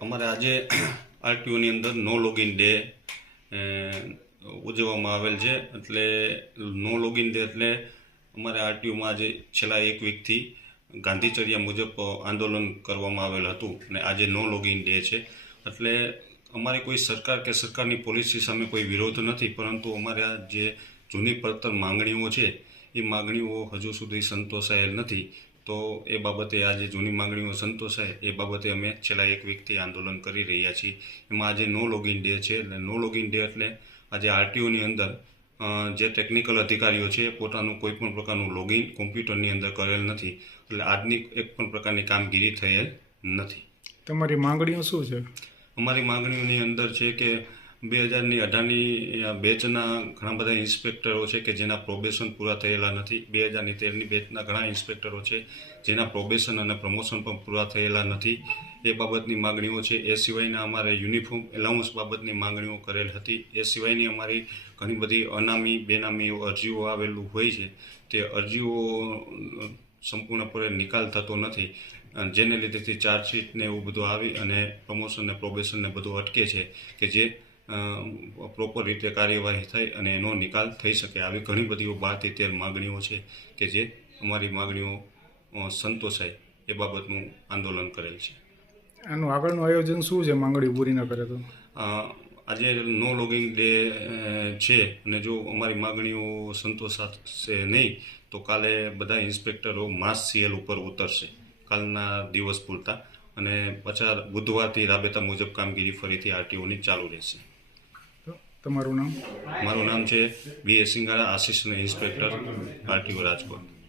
અમારે આજે આરટીઓની અંદર નો લોગિન ડે ઉજવવામાં આવેલ છે. એટલે નો લોગિન ડે એટલે અમારે આરટીઓમાં આજે છેલ્લા એક વીકથી ગાંધીચર્યા મુજબ આંદોલન કરવામાં આવેલ હતું અને આજે નો લોગિન ડે છે. એટલે અમારી કોઈ સરકાર કે સરકારની પોલિસી સામે કોઈ વિરોધ નથી, પરંતુ અમારે જે જૂની પડતર માંગણીઓ છે, એ માંગણીઓ હજુ સુધી સંતોષાયેલ નથી. તો એ બાબતે આ જે જૂની માંગણીઓ સંતોષાય. એ બાબતે અમે છેલ્લા એક વીકથી આંદોલન કરી રહ્યા છીએ. એમાં આજે નો લોગિન ડે છે. એટલે નો લોગિન ડે એટલે આજે આરટીઓની અંદર જે ટેકનિકલ અધિકારીઓ છે એ પોતાનું કોઈ પણ પ્રકારનું લોગિન કોમ્પ્યુટરની અંદર કરેલ નથી. એટલે આજની એક પણ પ્રકારની કામગીરી થયેલ નથી. તમારી માંગણીઓ શું છે? અમારી માંગણીઓની અંદર છે કે બે હજારની અઢારની બેચના ઘણા બધા ઇન્સ્પેક્ટરો છે કે જેના પ્રોબેશન પૂરા થયેલા નથી. બે હજારની તેરની બેચના ઘણા ઇન્સ્પેક્ટરો છે જેના પ્રોબેશન અને પ્રમોશન પણ પૂરા થયેલા નથી. એ બાબતની માંગણીઓ છે. એ સિવાયના અમારે યુનિફોર્મ એલાઉન્સ બાબતની માંગણીઓ કરેલ હતી. એ સિવાયની અમારી ઘણી બધી અનામી બેનામી અરજીઓ આવેલું હોય છે. તે અરજીઓ સંપૂર્ણપણે નિકાલ થતો નથી. જેને લીધેથી ચાર્જશીટ ને એવું બધું આવી અને પ્રમોશન ને પ્રોબેશન ને બધું અટકે છે કે જે પ્રોપર રીતે કાર્યવાહી થાય અને એનો નિકાલ થઈ શકે. આવી ઘણી બધી બારથી તેર માગણીઓ છે કે જે અમારી માગણીઓ સંતોષાય એ બાબતનું આંદોલન કરેલ છે. આનું આગળનું આયોજન શું છે માંગણી પૂરી ન કરે તો? આજે નો લોગિંગ ડે છે અને જો અમારી માગણીઓ સંતોષાશે નહીં તો કાલે બધા ઇન્સ્પેક્ટરો માસ સીએલ ઉપર ઉતરશે. કાલના દિવસ પૂરતા અને પછા બુધવારથી રાબેતા મુજબ કામગીરી ફરીથી આરટીઓની ચાલુ રહેશે. તમારું નામ? મારું નામ છે B S Singara assistant inspector RTO Rajkot.